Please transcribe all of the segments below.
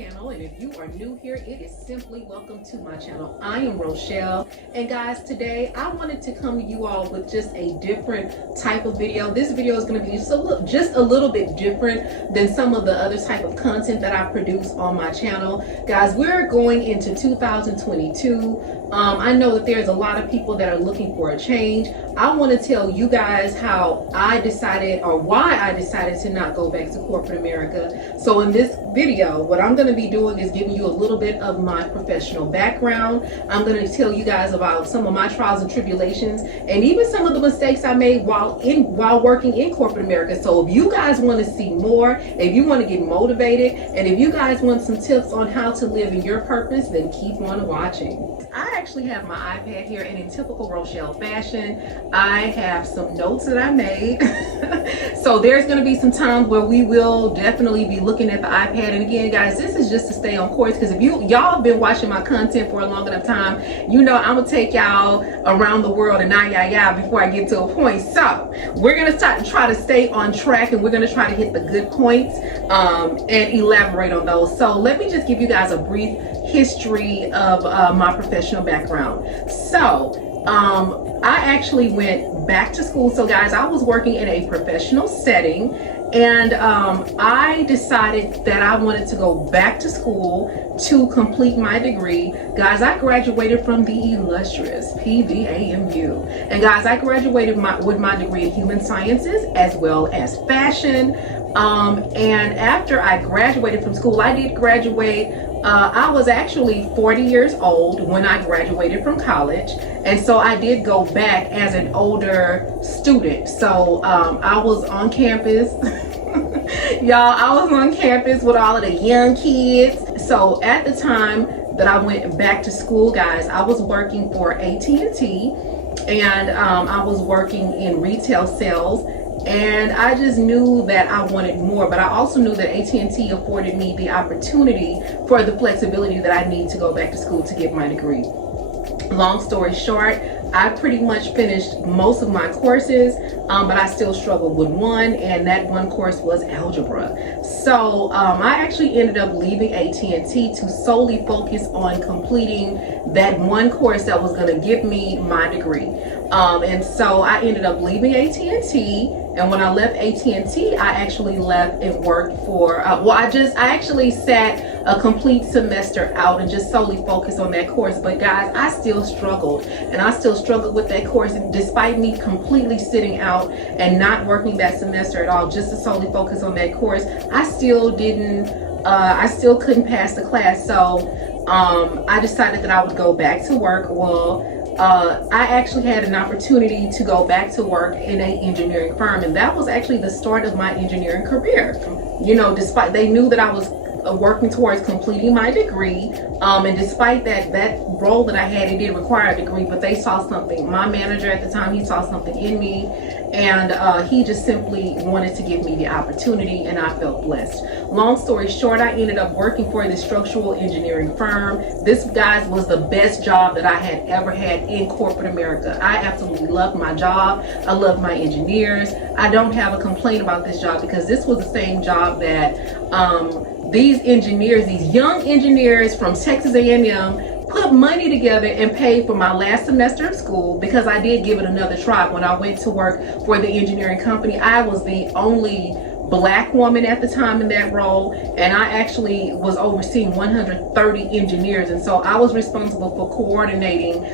channel, and if you are new here, it is simply welcome to my channel. I am Rochelle, and guys, today I wanted to come to you all with just a different type of video. This video is going to be just a little bit different than some of the other type of content that I produce on my channel. Guys, we're going into 2022. I know that there's a lot of people that are looking for a change. I want to tell you guys how I decided, or why I decided to not go back to corporate America. So in this video, what I'm going to be doing is giving you a little bit of my professional background. I'm going to tell you guys about some of my trials and tribulations, and even some of the mistakes I made while working in corporate America. So if you guys want to see more, if you want to get motivated, and if you guys want some tips on how to live in your purpose, then keep on watching. I actually have my iPad here, and in typical Rochelle fashion, I have some notes that I made. So there's going to be some times where we will definitely be looking at the iPad. And again, guys, this is just to stay on course, because if y'all have been watching my content for a long enough time, you know I'm gonna take y'all around the world and before I get to a point. So we're gonna try to stay on track, and we're gonna try to hit the good points and elaborate on those. So let me just give you guys a brief history of my professional background. So I actually went back to school. So guys, I was working in a professional setting, and I decided that I wanted to go back to school to complete my degree. Guys, I graduated from the illustrious PBAMU. And guys, I graduated with my degree in human sciences as well as fashion. And after I graduated from school, I did graduate. I was actually 40 years old when I graduated from college, and so I did go back as an older student. So I was on campus. Y'all, I was on campus with all of the young kids. So at the time that I went back to school, guys, I was working for AT&T, and I was working in retail sales. And I just knew that I wanted more, but I also knew that AT&T afforded me the opportunity for the flexibility that I need to go back to school to get my degree. Long story short, I pretty much finished most of my courses, but I still struggled with one, and that one course was algebra. So I actually ended up leaving AT&T to solely focus on completing that one course that was going to give me my degree. And so I ended up leaving AT&T. And when I left AT&T, I actually left and worked for, I actually sat a complete semester out and just solely focused on that course. But guys, I still struggled, and I still struggled with that course. And despite me completely sitting out and not working that semester at all, just to solely focus on that course, I still couldn't pass the class. So I decided that I would go back to work. Well, I actually had an opportunity to go back to work in an engineering firm, and that was actually the start of my engineering career. You know, despite they knew that I was working towards completing my degree, and despite that role that I had, it did require a degree, but they saw something. My manager at the time, he saw something in me, and he just simply wanted to give me the opportunity, and I felt blessed. Long story short, I ended up working for this structural engineering firm. This, guys, was the best job that I had ever had in corporate America. I absolutely loved my job. I loved my engineers. I don't have a complaint about this job, because this was the same job that these engineers, these young engineers from Texas A&M, put money together and paid for my last semester of school, because I did give it another try. When I went to work for the engineering company, I was the only Black woman at the time in that role, and I actually was overseeing 130 engineers, and so I was responsible for coordinating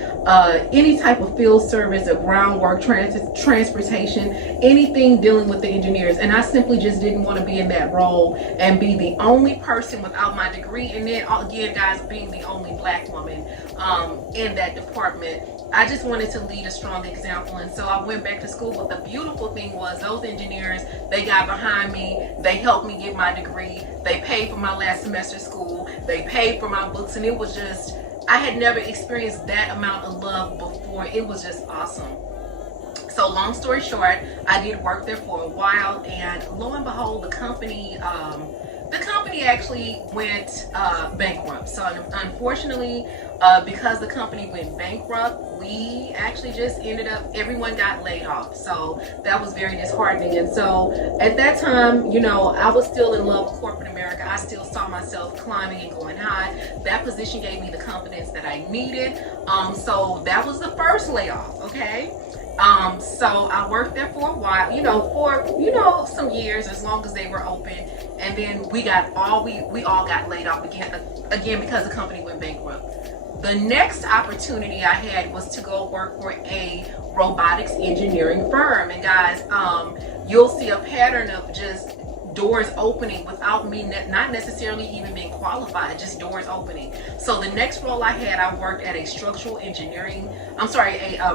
any type of field service or groundwork, transportation, anything dealing with the engineers. And I simply just didn't want to be in that role and be the only person without my degree, and then again, guys, being the only Black woman in that department. I just wanted to lead a strong example, and so I went back to school. But the beautiful thing was, those engineers, they got behind me, they helped me get my degree, they paid for my last semester of school, they paid for my books, and it was just, I had never experienced that amount of love before. It was just awesome. So long story short, I did work there for a while, and lo and behold, the company the company actually went bankrupt. So unfortunately, because the company went bankrupt, we actually just ended up, everyone got laid off. So that was very disheartening. And so at that time, you know, I was still in love with corporate America. I still saw myself climbing and going high. That position gave me the confidence that I needed. So that was the first layoff, okay? So I worked there for a while, for some years, as long as they were open. And then we all got laid off again because the company went bankrupt. The next opportunity I had was to go work for a robotics engineering firm. And guys, you'll see a pattern of just doors opening without me not necessarily even being qualified, just doors opening. So the next role I had, I worked at a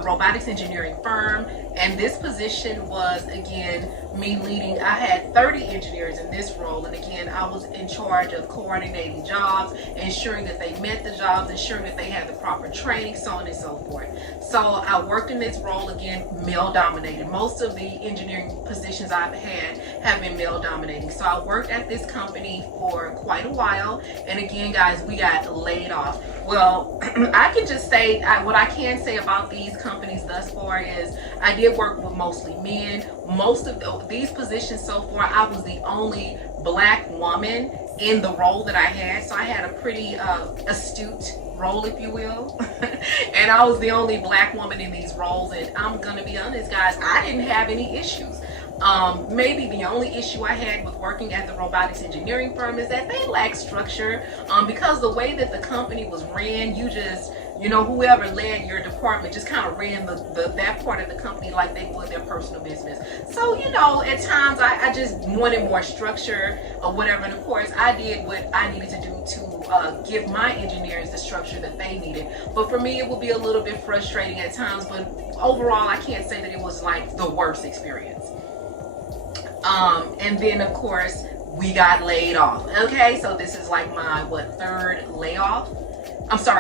robotics engineering firm. And this position was, again, me leading. I had 30 engineers in this role. And again, I was in charge of coordinating jobs, ensuring that they met the jobs, ensuring that they had the proper training, so on and so forth. So I worked in this role, again, male dominated. Most of the engineering positions I've had have been male dominating. So I worked at this company for quite a while. And again, guys, we got laid off. Well, I can just say, what I can say about these companies thus far is I did work with mostly men. Most of these positions so far, I was the only Black woman in the role that I had. So I had a pretty astute role, if you will. And I was the only Black woman in these roles. And I'm going to be honest, guys, I didn't have any issues. Maybe the only issue I had with working at the robotics engineering firm is that they lacked structure, because the way that the company was ran, whoever led your department just kind of ran that part of the company like they would their personal business. So, at times I just wanted more structure or whatever. And of course, I did what I needed to do to give my engineers the structure that they needed. But for me, it would be a little bit frustrating at times. But overall, I can't say that it was like the worst experience. And then of course we got laid off. Okay, so this is like my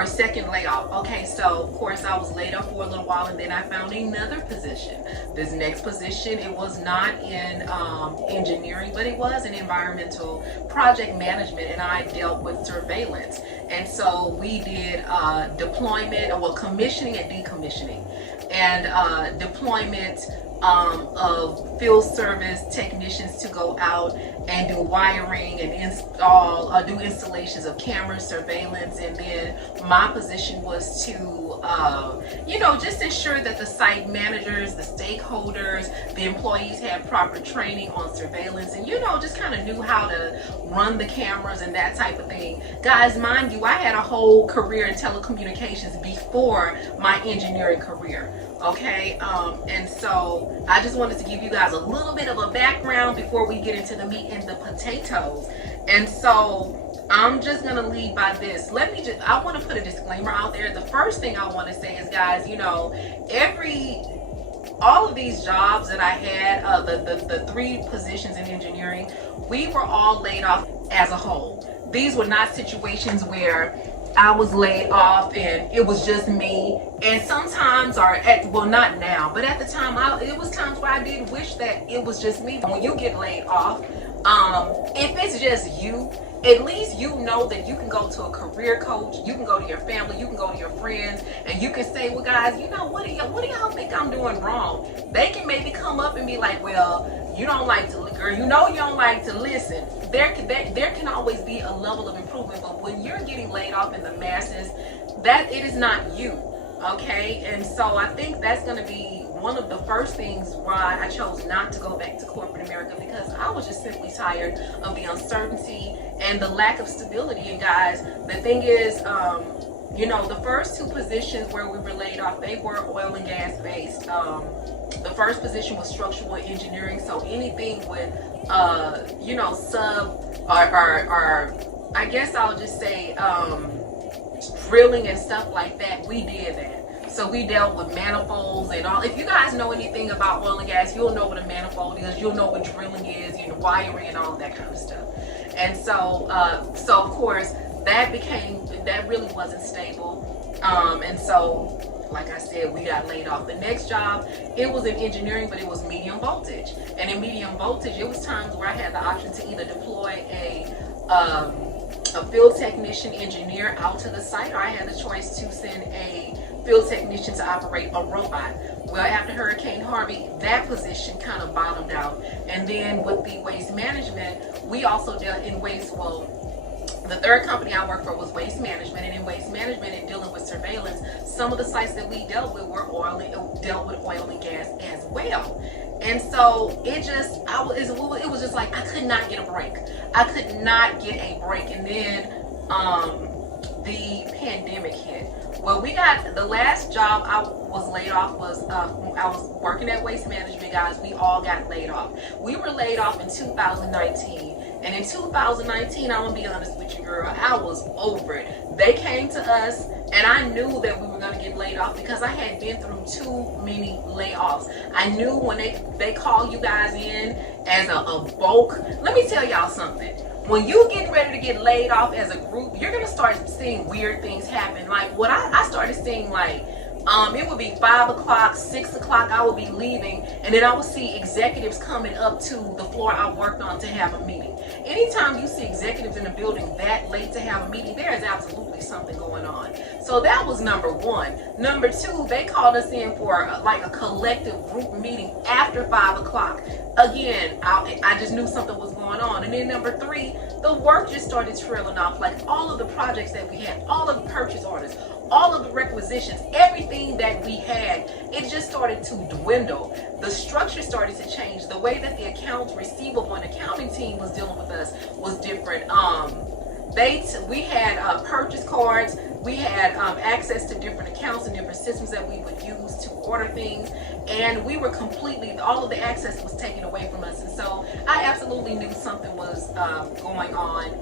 second layoff. Okay, so of course I was laid off for a little while, and then I found another position. This next position, it was not in engineering, but it was in environmental project management, and I dealt with surveillance. And so we did commissioning and decommissioning, and deployment of field service technicians to go out and do wiring and do installations of cameras, surveillance. And then my position was to just ensure that the site managers, the stakeholders, the employees had proper training on surveillance, and just kind of knew how to run the cameras and that type of thing. Guys, mind you, I had a whole career in telecommunications before my engineering career. Okay, and so I just wanted to give you guys a little bit of a background before we get into the meat and the potatoes. And so I'm just gonna lead by this. I want to put a disclaimer out there. The first thing I want to say is, guys, all of these jobs that I had, the 3 positions in engineering, we were all laid off as a whole. These were not situations where I was laid off and it was just me. And sometimes, not now, but at the time, it was times where I did wish that it was just me. When you get laid off, if it's just you, at least you know that you can go to a career coach, you can go to your family, you can go to your friends, and you can say, well, guys, what do y'all think I'm doing wrong? They can maybe come up and be like, well, you don't like to, or you don't like to listen. There can always be a level of improvement, but when you're getting laid off in the masses, that it is not you, okay? And so I think that's going to be one of the first things why I chose not to go back to corporate America, because I was just simply tired of the uncertainty and the lack of stability. And guys, the thing is, the first 2 positions where we were laid off, they were oil and gas based. The first position was structural engineering, so anything with I guess I'll just say drilling and stuff like that, we did that. So we dealt with manifolds and all. If you guys know anything about oil and gas, you'll know what a manifold is, you'll know what drilling is, wiring and all of that kind of stuff. And so of course that really wasn't stable. And so, like I said, we got laid off. The next job, it was in engineering, but it was medium voltage. And in medium voltage, it was times where I had the option to either deploy a a field technician engineer out to the site, or I had the choice to send a field technician to operate a robot. Well, after Hurricane Harvey, that position kind of bottomed out. And then with the waste management, we also dealt in waste. Well, the third company I worked for was waste management, and in waste management and dealing with surveillance, some of the sites that we dealt with were dealt with oil and gas as well. And so it was just like I could not get a break. I could not get a break. And then the pandemic hit. Well, we got the last job I was laid off was I was working at Waste Management, guys. We all got laid off. We were laid off in 2019. And in 2019, I'm gonna be honest with you, girl, I was over it. They came to us, and I knew that we were gonna get laid off because I had been through too many layoffs. I knew when they call you guys in as a bulk. Let me tell y'all something. When you get ready to get laid off as a group, you're gonna start seeing weird things happen. Like what I started seeing, like it would be 5 o'clock, 6 o'clock, I would be leaving, and then I would see executives coming up to the floor I worked on to have a meeting. Anytime you see executives in the building that late to have a meeting, there is absolutely something going on. So that was number one. Number two, they called us in for like a collective group meeting after 5 o'clock. Again, I just knew something was going on. And then number three, the work just started trailing off. Like all of the projects that we had, all of the purchase orders, all of the requisitions, everything that we had, it just started to dwindle. The structure started to change. The way that the accounts receivable and accounting team was dealing with us was different. We had purchase cards. We had access to different accounts and different systems that we would use to order things. And we were completely, all of the access was taken away from us. And so I absolutely knew something was going on.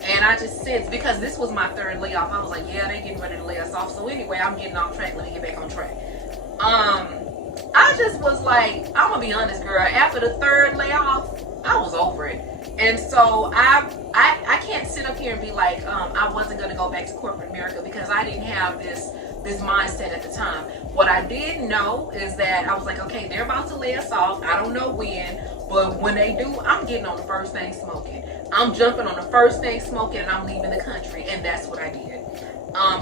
And I just sensed, because this was my third layoff, I was like, yeah, they getting ready to lay us off. So anyway, I'm getting off track. Let me get back on track. I just was like, I'm gonna be honest, girl. After the third layoff, I was over it. And so I can't sit up here and be like, I wasn't gonna go back to corporate America, because I didn't have this mindset at the time. What I did know is that I was like, okay, they're about to lay us off. I don't know when, but when they do, I'm getting on the first thing smoking. I'm jumping on the first thing smoking, and I'm leaving the country. And that's what I did.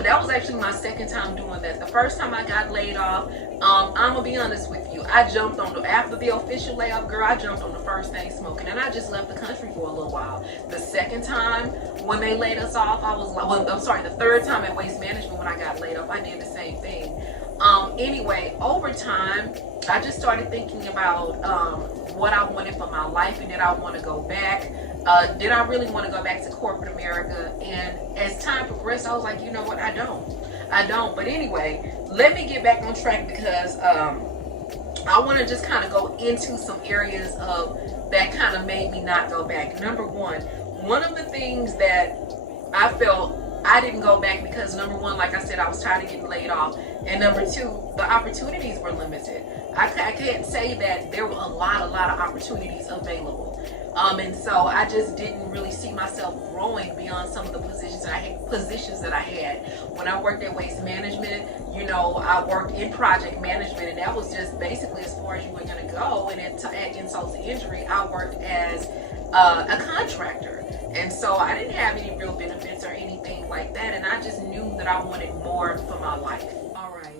That was actually my second time doing that. The first time I got laid off, I'm gonna be honest with you, I jumped on after the official layoff, girl, I jumped on the first thing smoking, and I just left the country for a little while. The second time when they laid us off, I was like, well, I'm sorry, the third time at Waste Management when I got laid off, I did the same thing. Anyway, over time, I just started thinking about what I wanted for my life, and did I want to go back? Did I really want to go back to corporate America? And as time progressed, I was like, you know what, I don't. But anyway, let me get back on track, because I want to just kind of go into some areas of that kind of made me not go back. Number one of the things that I felt I didn't go back because, number one, like I said, I was tired of getting laid off, and number two, the opportunities were limited. I can't say that there were a lot of opportunities available. And so I just didn't really see myself growing beyond some of the positions that I had. When I worked at Waste Management, you know, I worked in project management, and that was just basically as far as you were going to go. And at insult to injury, I worked as a contractor. And so I didn't have any real benefits or anything like that. And I just knew that I wanted more for my life. All right.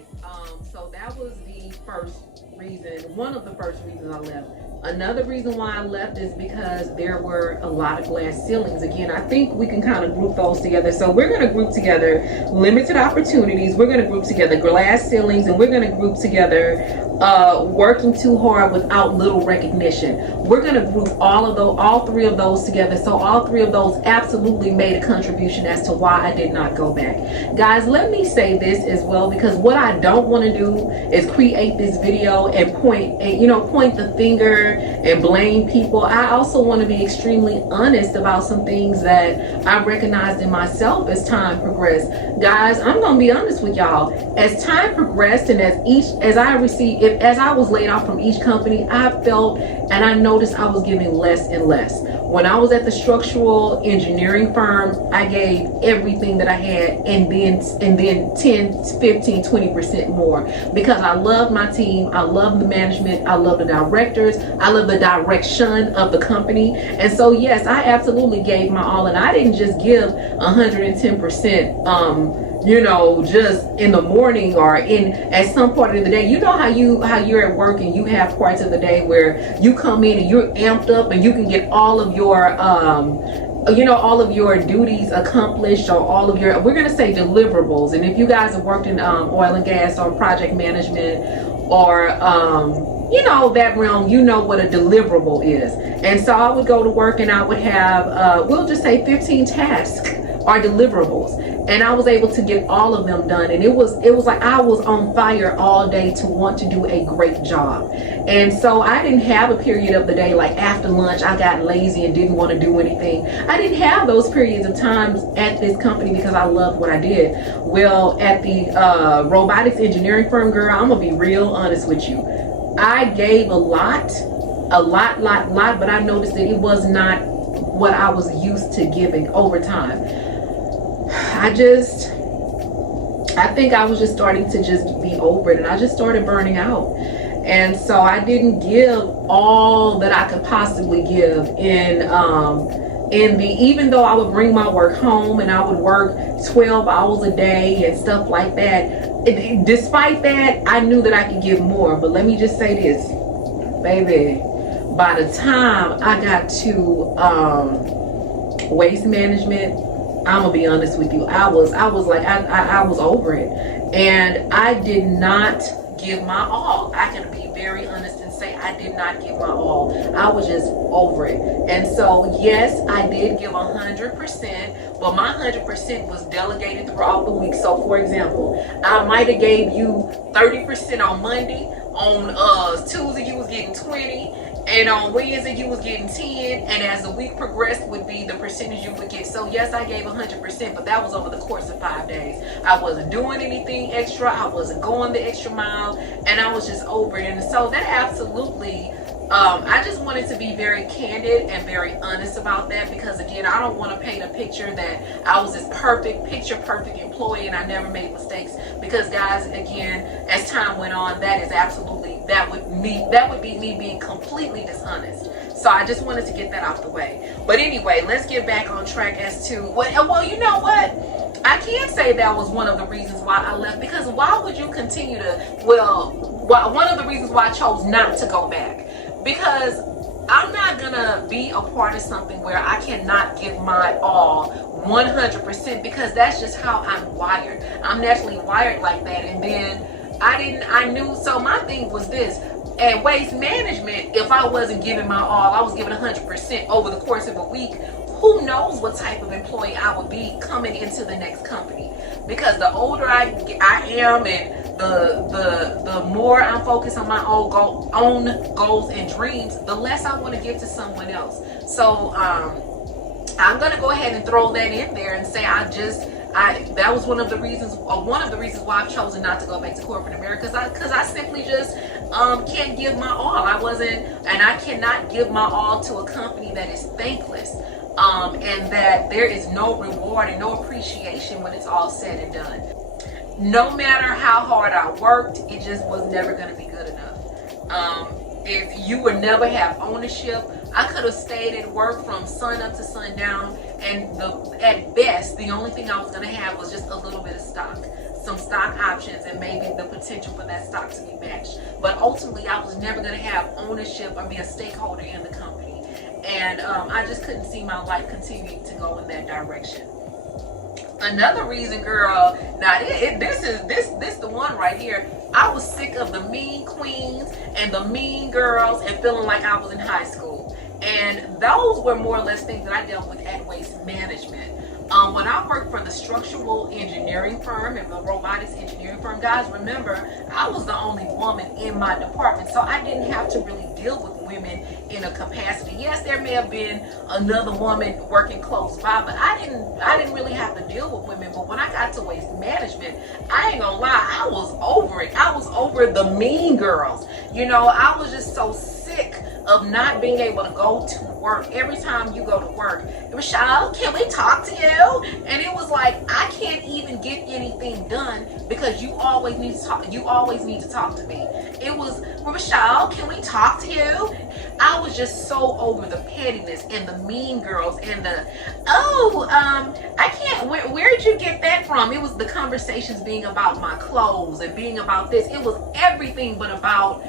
So that was the first reason, one of the first reasons I left. Another reason why I left is because there were a lot of glass ceilings. Again, I think we can kind of group those together. So we're going to group together limited opportunities. We're going to group together glass ceilings, and we're going to group together working too hard without little recognition. We're going to group all three of those together. So all three of those absolutely made a contribution as to why I did not go back. Guys, let me say this as well, because what I don't want to do is create this video and point the finger and blame people. I also want to be extremely honest about some things that I recognized in myself as time progressed. Guys, I'm going to be honest with y'all. As time progressed, and as I was laid off from each company, I felt and I noticed I was giving less and less. When I was at the structural engineering firm, I gave everything that I had, and then 10, 15, 20% more, because I love my team, I love the management, I love the directors, I love the direction of the company. And so yes, I absolutely gave my all, and I didn't just give 110%, you know, just in the morning or in at some part of the day. You know how you're at work and you have parts of the day where you come in and you're amped up and you can get all of your you know, all of your duties accomplished, or all of your, we're going to say, deliverables. And if you guys have worked in oil and gas or project management, or you know, that realm, you know what a deliverable is. And so I would go to work and I would have we'll just say 15 tasks or deliverables, and I was able to get all of them done. And it was like I was on fire all day to want to do a great job. And so I didn't have a period of the day like after lunch I got lazy and didn't want to do anything. I didn't have those periods of times at this company because I loved what I did. Well, at the robotics engineering firm, girl, I'm gonna be real honest with you. I gave a lot, but I noticed that it was not what I was used to giving over time. I think I was just starting to just be over it, and I just started burning out. And so I didn't give all that I could possibly give in even though I would bring my work home and I would work 12 hours a day and stuff like that. Despite that, I knew that I could give more. But let me just say this, baby, by the time I got to waste management, I'm gonna be honest with you, I was over it, and I did not give my all. I can be very honest and say I did not give my all. I was just over it. And so yes, I did give 100%, but my 100% was delegated throughout the week. So for example, I might have gave you 30% on Monday, on Tuesday you was getting 20, and on Wednesday you was getting 10, and as the week progressed would be the percentage you would get. So yes, I gave 100%, but that was over the course of 5 days. I wasn't doing anything extra, I wasn't going the extra mile, and I was just over it. And so that absolutely, I just wanted to be very candid and very honest about that, because again, I don't want to paint a picture that I was this perfect, picture perfect employee and I never made mistakes, because guys, again, as time went on, that is absolutely, that would be me being completely dishonest. So I just wanted to get that out the way. But anyway, let's get back on track as to what, well, you know what? I can say that was one of the reasons why I left, because why would you continue to, one of the reasons why I chose not to go back, because I'm not gonna be a part of something where I cannot give my all 100%, because that's just how I'm wired. I'm naturally wired like that. And then I knew, so my thing was this: at waste management, if I wasn't giving my all, I was giving 100% over the course of a week, who knows what type of employee I would be coming into the next company. Because the older I am, and the more I'm focused on my own goals and dreams, the less I want to give to someone else. So I'm gonna go ahead and throw that in there and say that was one of the reasons why I've chosen not to go back to corporate America, because I simply just can't give my all. I cannot give my all to a company that is thankless, and that there is no reward and no appreciation when it's all said and done. No matter how hard I worked, it just was never going to be good enough. If you would never have ownership, I could have stayed at work from sun up to sundown, and at best, the only thing I was going to have was just a little bit of stock, some stock options, and maybe the potential for that stock to be matched. But ultimately, I was never going to have ownership or be a stakeholder in the company. And I just couldn't see my life continuing to go in that direction. Another reason, girl, now this the one right here. I was sick of the mean queens and the mean girls and feeling like I was in high school. And those were more or less things that I dealt with at waste management. When I worked for the structural engineering firm and the robotics engineering firm, guys, remember, I was the only woman in my department, so I didn't have to really deal with women in a capacity. Yes, there may have been another woman working close by, but I didn't really have to deal with women. But when I got to waste management, I ain't gonna lie, I was over it. I was over the mean girls. You know, I was just so sick of not being able to go to work. Every time you go to work, Michelle, can we talk to you? And it was like, I can't even get anything done because you always need to talk. You always need to talk to me. It was, Michelle, can we talk to you? I was just so over the pettiness and the mean girls and the, I can't, where did you get that from? It was the conversations being about my clothes and being about this. It was everything but about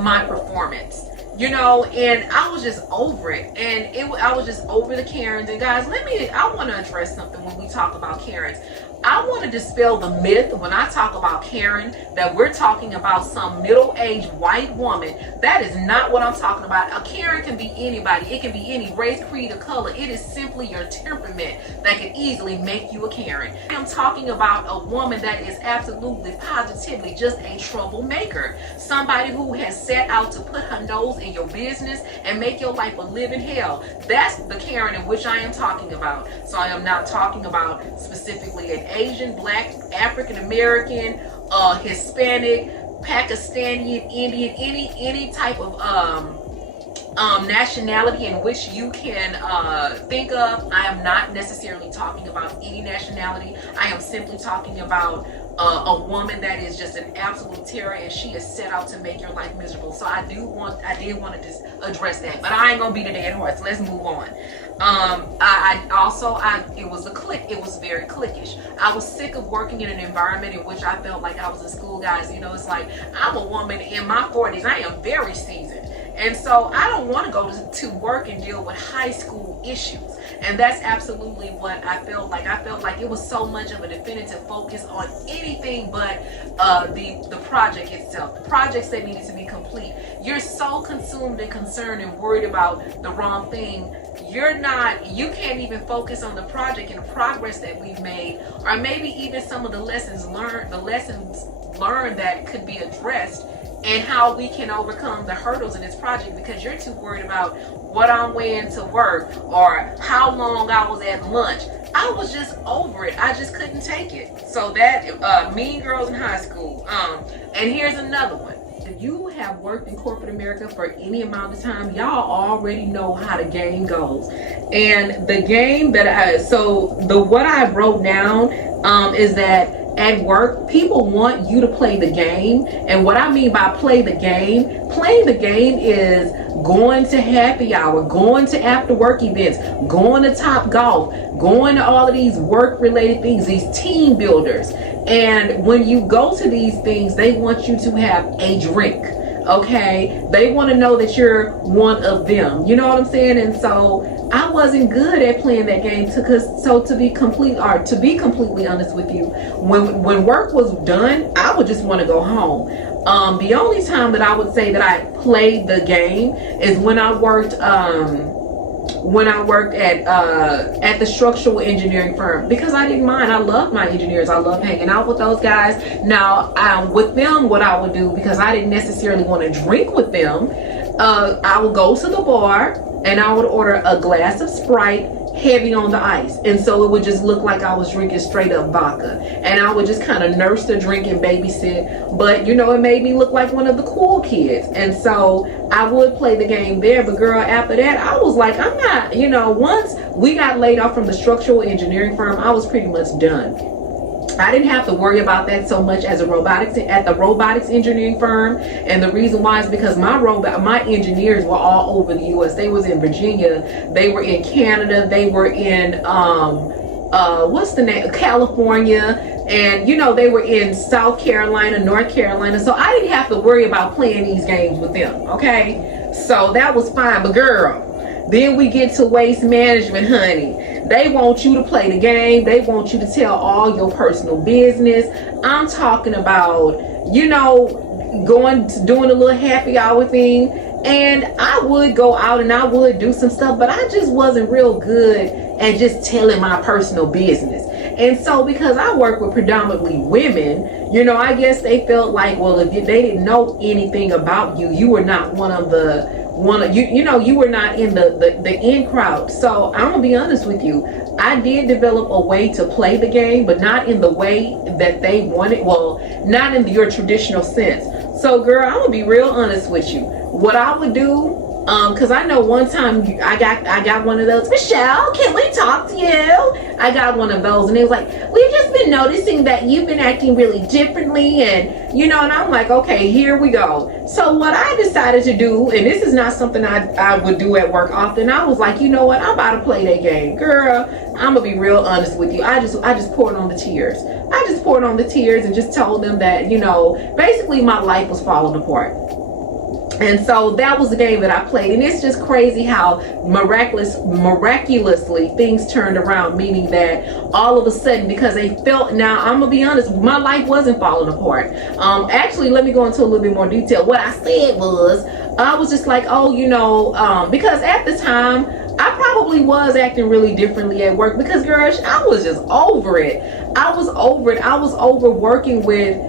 my performance, you know, and I was just over it. And I was just over the Karens. And guys, I want to address something when we talk about Karens. I want to dispel the myth when I talk about Karen that we're talking about some middle-aged white woman. That is not what I'm talking about. A Karen can be anybody. It can be any race, creed, or color. It is simply your temperament that can easily make you a Karen. I'm talking about a woman that is absolutely, positively just a troublemaker. Somebody who has set out to put her nose in your business and make your life a living hell. That's the Karen in which I am talking about. So I am not talking about specifically an Asian, Black, African American, Hispanic, Pakistani, Indian, any type of nationality in which you can think of. I am not necessarily talking about any nationality. I am simply talking about a woman that is just an absolute terror, and she is set out to make your life miserable. So I did want to just address that, but I ain't gonna beat a dead horse. Let's move on. It was a clique. It was very cliquish. I was sick of working in an environment in which I felt like I was in school, guys. You know, it's like, I'm a woman in my 40s. I am very seasoned. And so I don't want to go to work and deal with high school issues. And that's absolutely what I felt like. I felt like it was so much of a definitive focus on anything but the project itself, the projects that needed to be complete. You're so consumed and concerned and worried about the wrong thing. You can't even focus on the project and the progress that we've made, or maybe even some of the lessons learned that could be addressed, and how we can overcome the hurdles in this project, because you're too worried about what I'm wearing to work or how long I was at lunch. I was just over it. I just couldn't take it. So that Mean Girls in High School. And here's another one. If you have worked in corporate America for any amount of time, y'all already know how the game goes. And the game that what I wrote down is that at work, people want you to play the game. And what I mean by playing the game is going to happy hour, going to after work events, going to Top Golf, going to all of these work related things, these team builders. And when you go to these things, they want you to have a drink. Okay, they want to know that you're one of them. You know what I'm saying? And so I wasn't good at playing that game. To be completely honest with you, when work was done, I would just want to go home. The only time that I would say that I played the game is when I worked at the structural engineering firm, because I didn't mind. I love my engineers. I love hanging out with those guys. Now, with them, what I would do, because I didn't necessarily want to drink with them, I would go to the bar and I would order a glass of Sprite, heavy on the ice, and so it would just look like I was drinking straight up vodka, and I would just kind of nurse the drink and babysit, but you know, it made me look like one of the cool kids. And so I would play the game there. But girl, after that, I was like, I'm not, you know, once we got laid off from the structural engineering firm, I was pretty much done. I didn't have to worry about that so much at the robotics engineering firm. And the reason why is because my engineers were all over the US. They was in Virginia, they were in Canada, they were in California, and you know, they were in South Carolina, North Carolina. So I didn't have to worry about playing these games with them. Okay, so that was fine. But girl, then we get to waste management, honey. They want you to play the game. They want you to tell all your personal business. I'm talking about, you know, doing a little happy hour thing. And I would go out and I would do some stuff, but I just wasn't real good at just telling my personal business. And so because I work with predominantly women, you know, I guess they felt like, well, if they didn't know anything about you, you were not you were not in the in crowd. So I'm gonna be honest with you, I did develop a way to play the game, but not in the way that they wanted. Well, not in your traditional sense. So girl, I'm gonna be real honest with you. what I would do, because I know one time I got one of those, Michelle, can we talk to you? I got one of those, and it was like, we've just been noticing that you've been acting really differently, and you know, and I'm like, okay, here we go. So what I decided to do, and this is not something I would do at work often, I was like, you know what, I'm about to play that game, girl. I'm gonna be real honest with you. I just poured on the tears. I just poured on the tears and just told them that, you know, basically my life was falling apart. And so that was the game that I played. And it's just crazy how miraculously things turned around, meaning that all of a sudden, because they felt, now I'm gonna be honest, my life wasn't falling apart. Actually, let me go into a little bit more detail. What I said was, I was just like, oh, you know, because at the time I probably was acting really differently at work, because girl, I was just over it. I was over it. I was over working with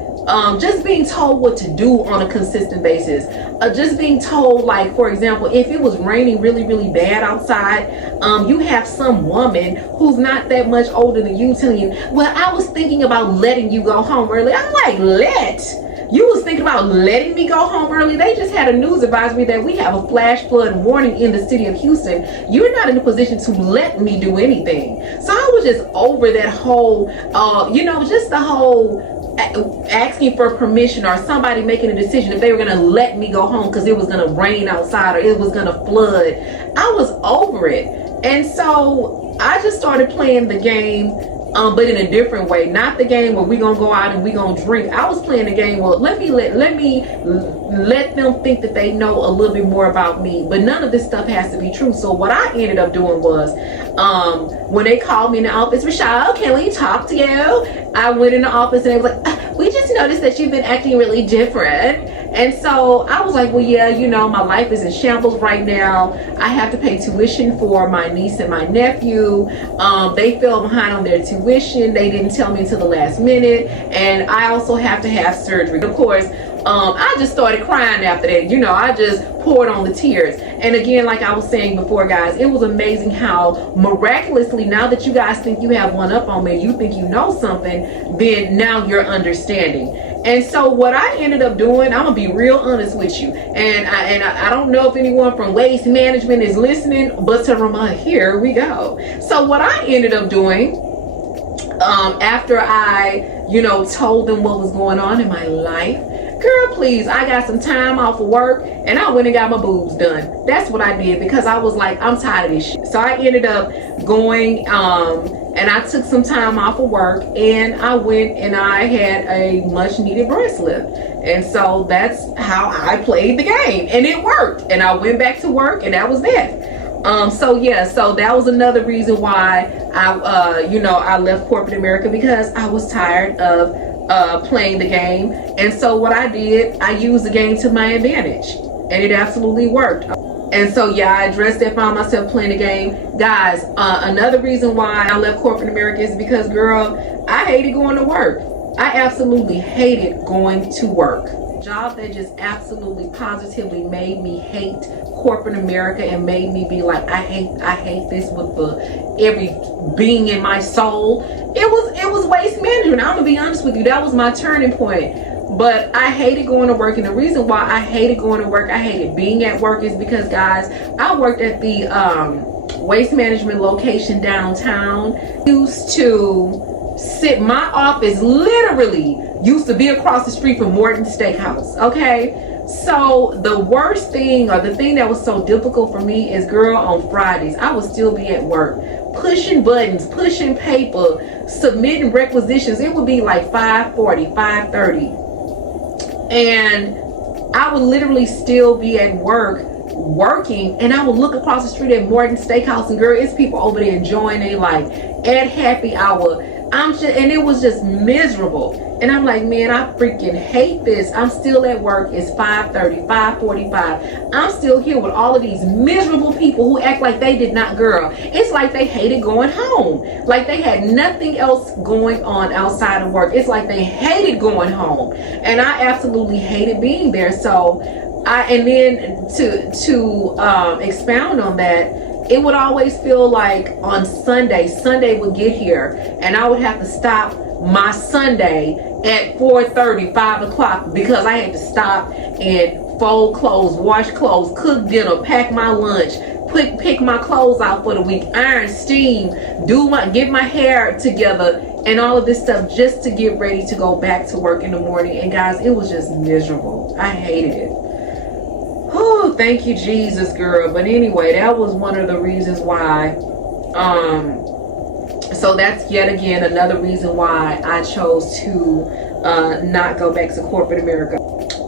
just being told what to do on a consistent basis. Just being told, like, for example, if it was raining really, really bad outside, you have some woman who's not that much older than you telling you, well, I was thinking about letting you go home early. I'm like, you was thinking about letting me go home early? They just had a news advisory that we have a flash flood warning in the city of Houston. You're not in a position to let me do anything. So I was just over that whole, you know, just the whole asking for permission or somebody making a decision if they were going to let me go home because it was going to rain outside or it was going to flood. I was over it. And so I just started playing the game, but in a different way. Not the game where we gonna go out and we gonna drink. I was playing the game, well, let me let them think that they know a little bit more about me, but none of this stuff has to be true. So what I ended up doing was, when they called me in the office, Michelle, can we talk to you? I went in the office and they was like, we just noticed that you've been acting really different. And so I was like, well, yeah, you know, my life is in shambles right now. I have to pay tuition for my niece and my nephew. They fell behind on their tuition. They didn't tell me until the last minute. And I also have to have surgery. Of course, I just started crying after that. You know, I just poured on the tears. And again, like I was saying before, guys, it was amazing how miraculously, now that you guys think you have one up on me, you think you know something, then now you're understanding. And so what I ended up doing, I'm gonna be real honest with you, and I don't know if anyone from waste management is listening, but to remind, here we go. So what I ended up doing, after I, you know, told them what was going on in my life, girl, please, I got some time off of work and I went and got my boobs done. That's what I did, because I was like, I'm tired of this shit. So I ended up going, and I took some time off of work and I went and I had a much needed breast lift. And so that's how I played the game, and it worked. And I went back to work and that was that. So yeah, so that was another reason why I, you know, I left corporate America, because I was tired of playing the game. And so what I did, I used the game to my advantage, and it absolutely worked. And so yeah, I addressed that, found myself playing the game. Guys, another reason why I left corporate America is because, girl, I hated going to work. I absolutely hated going to work. Job that just absolutely positively made me hate corporate America and made me be like, I hate this with every being in my soul. It was waste management. I'm gonna be honest with you, that was my turning point. But I hated going to work, and the reason why I hated going to work, I hated being at work, is because, guys, I worked at the waste management location downtown. Used to sit, my office literally used to be across the street from Morton's Steakhouse, okay? So the worst thing, or the thing that was so difficult for me is, girl, on Fridays, I would still be at work, pushing buttons, pushing paper, submitting requisitions. It would be like 5:40, 5:30. And I would literally still be at work working, and I would look across the street at Morton's Steakhouse, and girl, it's people over there enjoying their life at happy hour. And it was just miserable. And I'm like, man, I freaking hate this. I'm still at work. It's 5:30, 5:45. I'm still here with all of these miserable people who act like they did not, girl. It's like they hated going home. Like they had nothing else going on outside of work. It's like they hated going home. And I absolutely hated being there. So and then to expound on that, it would always feel like on Sunday would get here, and I would have to stop my Sunday at 4:30, 5 o'clock, because I had to stop and fold clothes, wash clothes, cook dinner, pack my lunch, pick my clothes out for the week, iron, steam, get my hair together, and all of this stuff just to get ready to go back to work in the morning. And guys, it was just miserable. I hated it. Oh, thank you, Jesus, girl. But anyway, that was one of the reasons why. So that's yet again another reason why I chose to not go back to corporate America.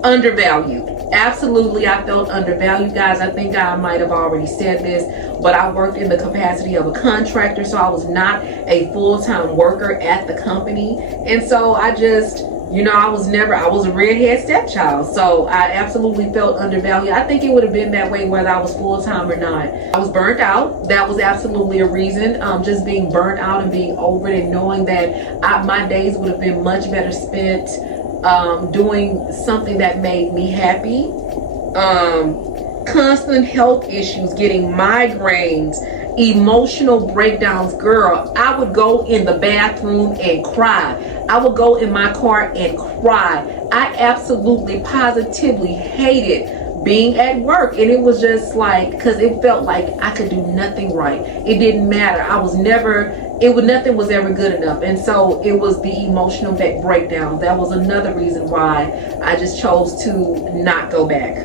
Undervalued. Absolutely, I felt undervalued, guys. I think I might have already said this, but I worked in the capacity of a contractor, so I was not a full-time worker at the company. And so I just, I was a redhead stepchild, so I absolutely felt undervalued. I think it would have been that way whether I was full-time or not. I was burnt out. That was absolutely a reason. Just being burnt out and being over it, and knowing that my days would have been much better spent doing something that made me happy. Constant health issues, getting migraines, emotional breakdowns. Girl, I would go in the bathroom and cry. I would go in my car and cry. I absolutely positively hated being at work, and it was just like, because it felt like I could do nothing right. It didn't matter. Nothing was ever good enough. And so it was the emotional breakdown. That was another reason why I just chose to not go back.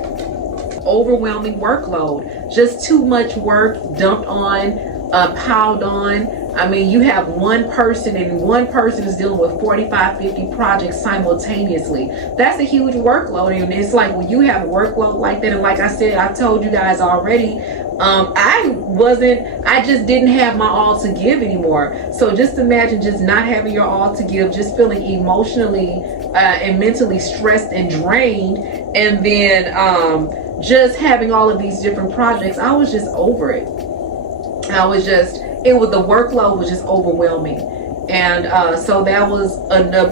Overwhelming workload, just too much work dumped on, piled on. I mean, you have one person, and one person is dealing with 45, 50 projects simultaneously. That's a huge workload. And it's like, when you have a workload like that, and like I said, I told you guys already, I just didn't have my all to give anymore. So just imagine just not having your all to give, just feeling emotionally and mentally stressed and drained, and then just having all of these different projects. I was just over it. The workload was just overwhelming. And so that was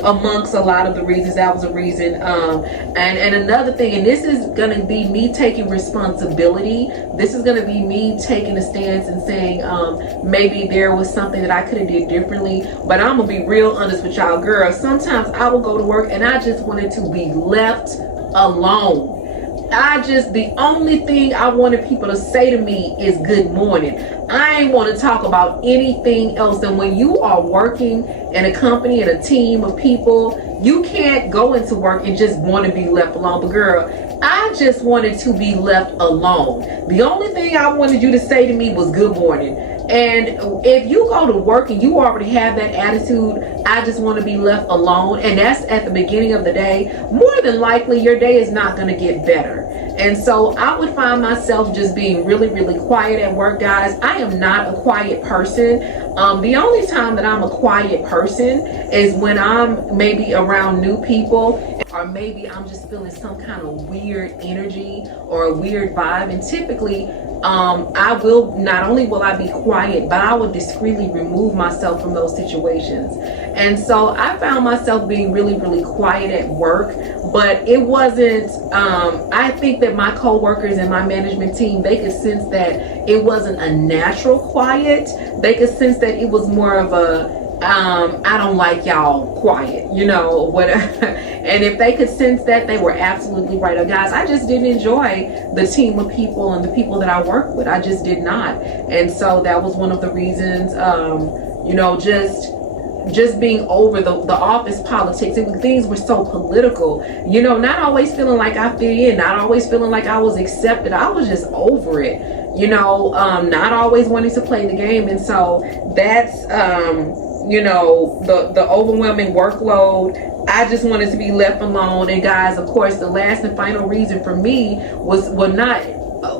amongst a lot of the reasons. That was a reason. And another thing, and this is going to be me taking responsibility. This is going to be me taking a stance and saying, maybe there was something that I could have did differently. But I'm going to be real honest with y'all, girl. Sometimes I will go to work and I just wanted to be left alone. The only thing I wanted people to say to me is good morning. I ain't want to talk about anything else. And when you are working in a company and a team of people, you can't go into work and just want to be left alone. But girl, I just wanted to be left alone. The only thing I wanted you to say to me was good morning. And if you go to work and you already have that attitude, I just want to be left alone, and that's at the beginning of the day, more than likely your day is not going to get better. And so I would find myself just being really, really quiet at work, guys. I am not a quiet person. The only time that I'm a quiet person is when I'm maybe around new people, or maybe I'm just feeling some kind of weird energy or a weird vibe. And typically, not only will I be quiet, but I will discreetly remove myself from those situations. And so I found myself being really, really quiet at work, but it wasn't, I think that my coworkers and my management team, they could sense that it wasn't a natural quiet. They could sense that it was more of a, I don't like y'all quiet, whatever. And if they could sense that, they were absolutely right. Guys, I just didn't enjoy the team of people and the people that I work with. I just did not. And so that was one of the reasons, just being over the office politics. Things were so political, not always feeling like I fit in, not always feeling like I was accepted. I was just over it, not always wanting to play the game. And so that's, the overwhelming workload. I just wanted to be left alone. And guys, of course, the last and final reason for me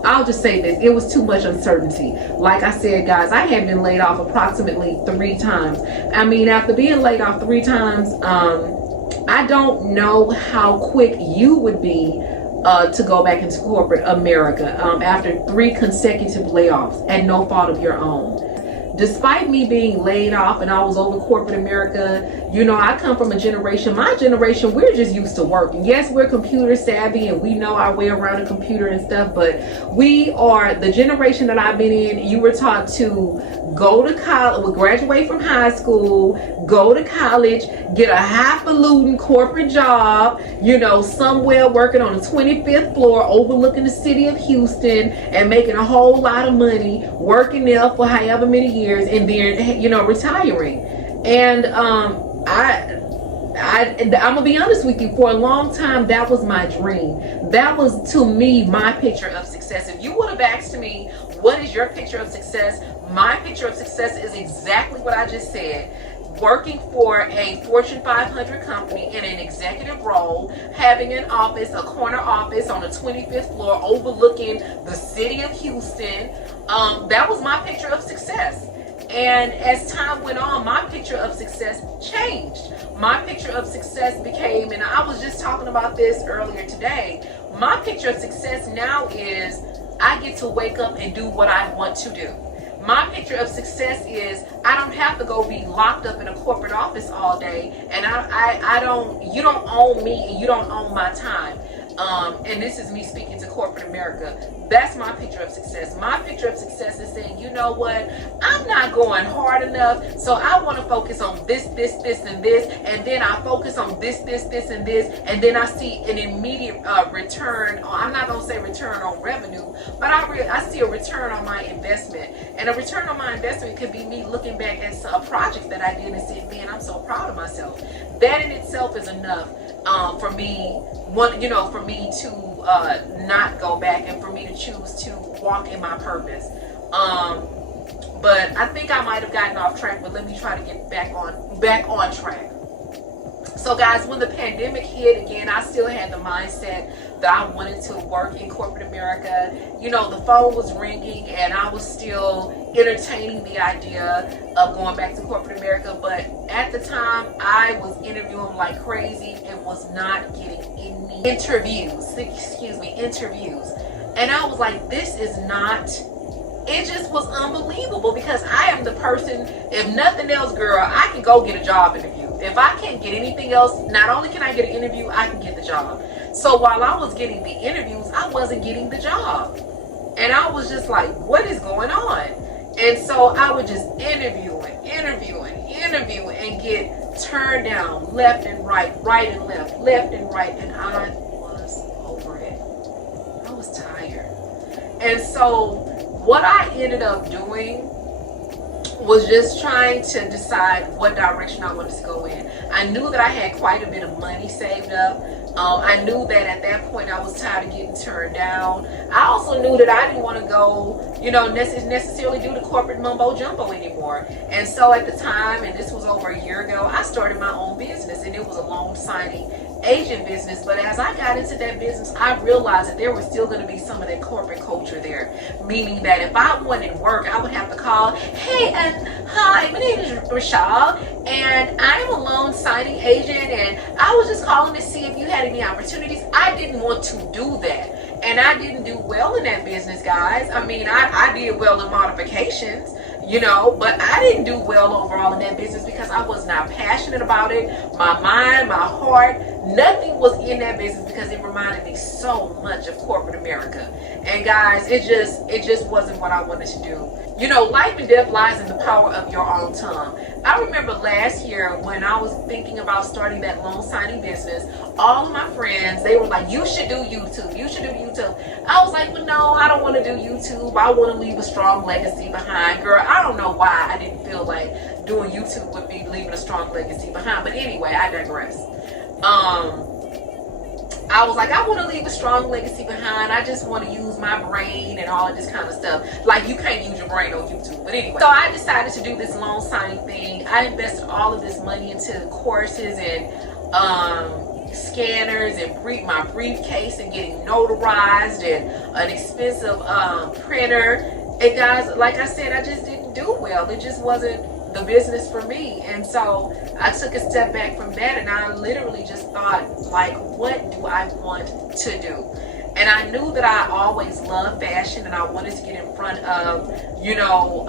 I'll just say this, it was too much uncertainty. Like I said, guys, I had been laid off approximately 3 times. I mean, after being laid off 3 times, I don't know how quick you would be to go back into corporate America after 3 consecutive layoffs at no fault of your own. despite me being laid off and I was over corporate America, you know, I come from a generation, my generation, we're just used to working. Yes, we're computer savvy and we know our way around a computer and stuff, but we are the generation that I've been in. You were taught to go to college, graduate from high school, go to college, get a highfalutin corporate job, you know, somewhere working on the 25th floor overlooking the city of Houston and making a whole lot of money, working there for however many years, and then, you know, retiring. And I'm gonna be honest with you, for a long time that was my dream. That was, to me, my picture of success. If you would have asked me, what is your picture of success? My picture of success is exactly what I just said. Working for a Fortune 500 company in an executive role, having an office, a corner office on the 25th floor overlooking the city of Houston. That was my picture of success. And as time went on, my picture of success changed. My picture of success became, and I was just talking about this earlier today, my picture of success now is I get to wake up and do what I want to do. My picture of success is I don't have to go be locked up in a corporate office all day, and you don't own me and you don't own my time. And this is me speaking to corporate America. That's my picture of success. My picture of success is saying, you know what? I'm not going hard enough, so I want to focus on this, and this, and then I focus on this, and this, and then I see an immediate return. I'm not going to say return on revenue, but I see a return on my investment. And a return on my investment could be me looking back at a project that I did and saying, man, I'm so proud of myself. That in itself is enough for me, for me to not go back and for me to choose to walk in my purpose. But I think I might have gotten off track, but let me try to get back on track. So guys, when the pandemic hit again, I still had the mindset that I wanted to work in corporate America. You know, the phone was ringing and I was still entertaining the idea of going back to corporate America. But at the time, I was interviewing like crazy and was not getting any interviews. And I was like, this is not, it just was unbelievable, because I am the person, if nothing else, girl, I can go get a job interview. If I can't get anything else, not only can I get an interview, I can get the job. So while I was getting the interviews, I wasn't getting the job. And I was just like, what is going on? And so I would just interview and get turned down left and right and left and right. And I was over it. I was tired. And so what I ended up doing was just trying to decide what direction I wanted to go in. I knew that I had quite a bit of money saved up. I knew that at that point I was tired of getting turned down. I also knew that I didn't want to go, necessarily do the corporate mumbo jumbo anymore. And so at the time, and this was over a year ago, I started my own business, and it was a loan signing agent business. But as I got into that business, I realized that there was still going to be some of that corporate culture there, meaning that if I wanted work, I would have to call, hey, hi, my name is Rochelle, and I'm a loan signing agent, and I was just calling to see if you had any opportunities. I didn't want to do that, and I didn't do well in that business, guys. I mean, I did well in modifications, but I didn't do well overall in that business because I was not passionate about it. My mind, my heart, nothing was in that business because it reminded me so much of corporate America. And guys, it just wasn't what I wanted to do. Life and death lies in the power of your own tongue. I remember last year when I was thinking about starting that loan signing business, all of my friends, they were like, you should do YouTube. You should do YouTube. I was like, well, no, I don't want to do YouTube. I want to leave a strong legacy behind. Girl, I don't know why I didn't feel like doing YouTube would be leaving a strong legacy behind. But anyway, I digress. I was like, I want to leave a strong legacy behind. I just want to use my brain and all of this kind of stuff. Like, you can't use your brain on YouTube. But anyway, so I decided to do this loan signing thing. I invested all of this money into courses and scanners and my briefcase and getting notarized and an expensive printer. And guys, like I said, I just didn't do well. It just wasn't the business for me. And so I took a step back from that, and I literally just thought, like, what do I want to do? And I knew that I always loved fashion, and I wanted to get in front of, you know,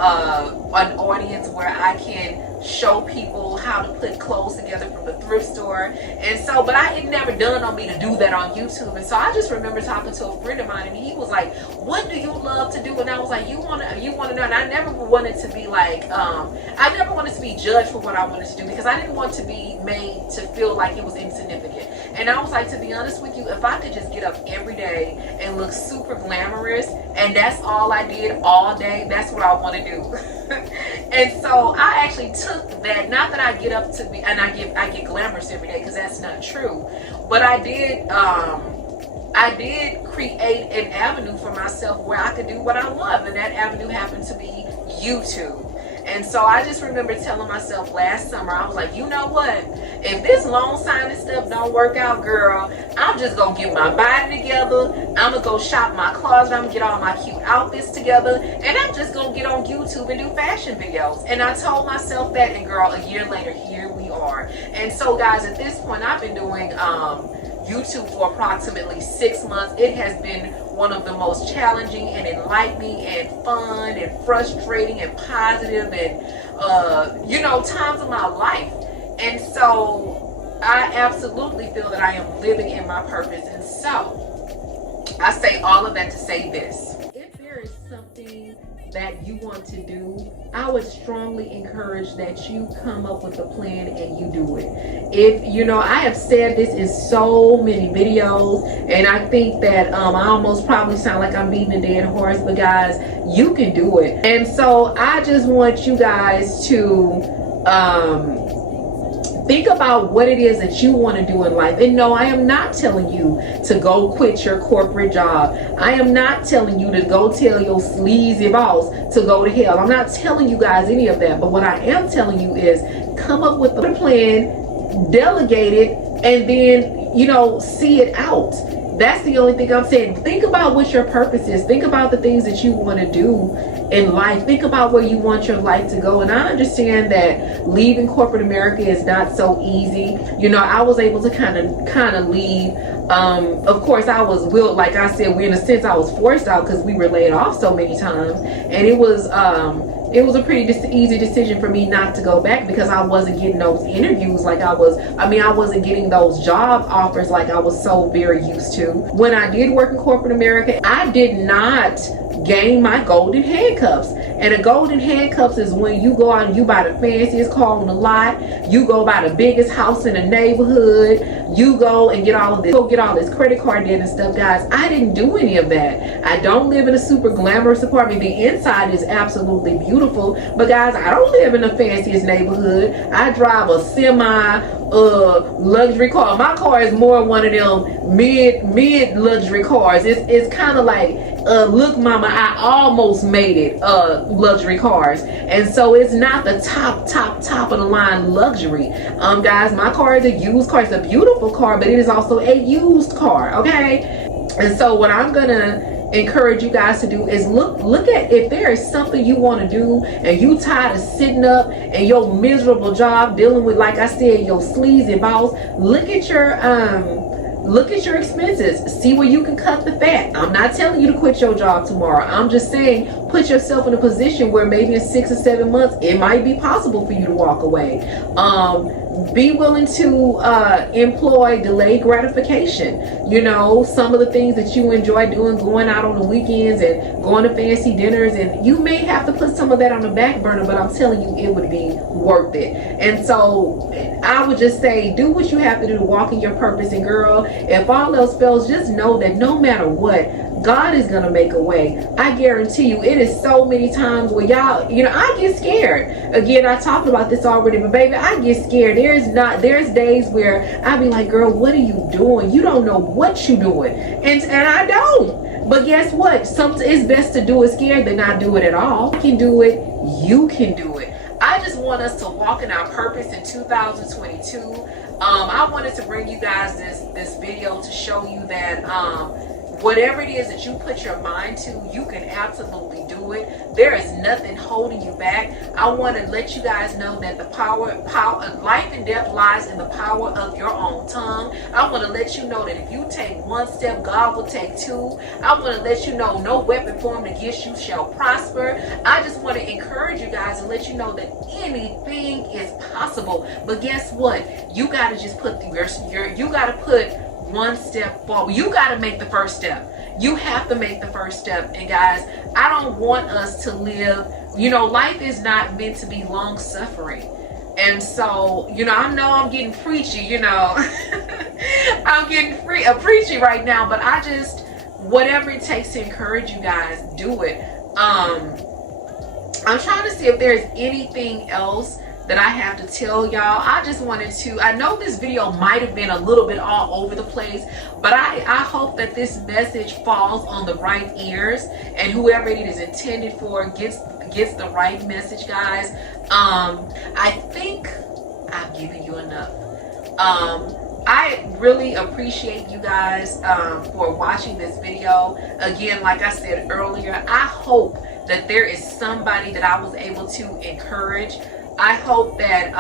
an audience where I can show people how to put clothes together from the thrift store. And so, but it never dawned on me to do that on YouTube. And so I just remember talking to a friend of mine, and he was like, what do you love to do? And I was like, you want to know? And I never wanted to be like, I never wanted to be judged for what I wanted to do, because I didn't want to be made to feel like it was insignificant. And I was like, to be honest with you, if I could just get up every day and look super glamorous, and that's all I did all day, that's what I want to do. And so I actually took that, not that I get up to be, and I get glamorous every day, because that's not true, but I did create an avenue for myself where I could do what I love, and that avenue happened to be YouTube. And so I just remember telling myself last summer, I was like, you know what? If this loan signing stuff don't work out, girl, I'm just going to get my body together. I'm going to go shop my closet. I'm going to get all my cute outfits together. And I'm just going to get on YouTube and do fashion videos. And I told myself that, and girl, a year later, here we are. And so, guys, at this point, I've been doing YouTube for approximately 6 months. It has been one of the most challenging and enlightening and fun and frustrating and positive and you know, times of my life. And so I absolutely feel that I am living in my purpose. And so I say all of that to say this: if there is something that you want to do, I would strongly encourage that you come up with a plan and you do it. If you know, I have said this in so many videos, and I think that I almost probably sound like I'm beating a dead horse, but guys, you can do it. And so I just want you guys to think about what it is that you want to do in life. And no, I am not telling you to go quit your corporate job. I am not telling you to go tell your sleazy boss to go to hell. I'm not telling you guys any of that. But what I am telling you is come up with a plan, delegate it, and then, you know, see it out. That's the only thing I'm saying. Think about what your purpose is. Think about the things that you want to do in life. Think about where you want your life to go. And I understand that leaving corporate America is not so easy. You know, I was able to kind of leave. Of course, I was like I said, in a sense, I was forced out because we were laid off so many times, and it was a pretty easy decision for me not to go back, because I wasn't getting those interviews like I wasn't getting those job offers like I was so very used to. When I did work in corporate America, I did not gain my golden handcuffs. And a golden handcuffs is when you go out and you buy the fanciest car on the lot, you go buy the biggest house in the neighborhood, you go and get all this credit card debt and stuff. Guys, I didn't do any of that. I don't live in a super glamorous apartment. The inside is absolutely beautiful, but guys, I don't live in the fanciest neighborhood. I drive a semi luxury car. My car is more one of them mid luxury cars. It's kind of like look mama, I almost made it luxury cars. And so it's not the top of the line luxury. Guys, my car is a used car. It's a beautiful car, but it is also a used car, okay? And so what I'm gonna encourage you guys to do is look at, if there is something you want to do and you tired of sitting up in your miserable job dealing with, like I said, your sleazy boss. Look at your expenses. See where you can cut the fat. I'm not telling you to quit your job tomorrow. I'm just saying put yourself in a position where maybe in 6 or 7 months it might be possible for you to walk away. Be willing to employ delayed gratification. You know, some of the things that you enjoy doing, going out on the weekends and going to fancy dinners, and you may have to put some of that on the back burner, but I'm telling you, it would be worth it. And so I would just say, do what you have to do to walk in your purpose. And girl, if all else fails, just know that no matter what, God is going to make a way. I guarantee you. It is so many times where y'all, you know, I get scared. Again, I talked about this already, but baby, I get scared. There's days where I be like, girl, what are you doing? You don't know what you doing. And I don't. But guess what? It's best to do it scared than not do it at all. I can do it. You can do it. I just want us to walk in our purpose in 2022. I wanted to bring you guys this video to show you that whatever it is that you put your mind to, you can absolutely do it. There is nothing holding you back. I want to let you guys know that the power of life and death lies in the power of your own tongue. I want to let you know that if you take one step, God will take two. I want to let you know no weapon formed against you shall prosper. I just want to encourage you guys and let you know that anything is possible. But guess what? You got to just put you got to put one step forward. You got to make the first step. You have to make the first step. And guys, I don't want us to live, life is not meant to be long suffering. And so, I know I'm getting preachy, I'm getting preachy right now, but I just, whatever it takes to encourage you guys, do it. I'm trying to see if there's anything else that I have to tell y'all. I just wanted to, I know this video might have been a little bit all over the place, but I hope that this message falls on the right ears and whoever it is intended for gets the right message, guys. I think I've given you enough. I really appreciate you guys for watching this video. Again, like I said earlier, I hope that there is somebody that I was able to encourage. I hope that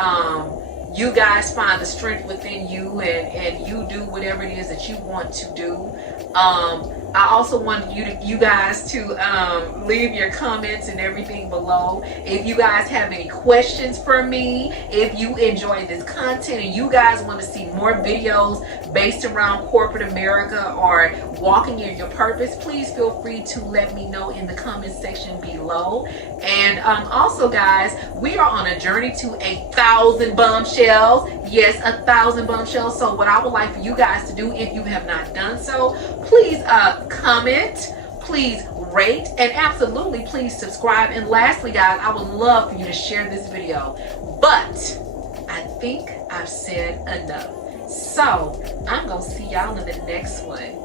you guys find the strength within you and you do whatever it is that you want to do. I also want you guys to leave your comments and everything below. If you guys have any questions for me, if you enjoy this content and you guys want to see more videos based around corporate America or walking in your purpose, please feel free to let me know in the comment section below. And also, guys, we are on a journey to 1,000 bombshells. Yes, 1,000 bombshells. So what I would like for you guys to do, if you have not done so, please comment, please rate, and absolutely please subscribe. And lastly, guys, I would love for you to share this video. But I think I've said enough. So I'm gonna see y'all in the next one.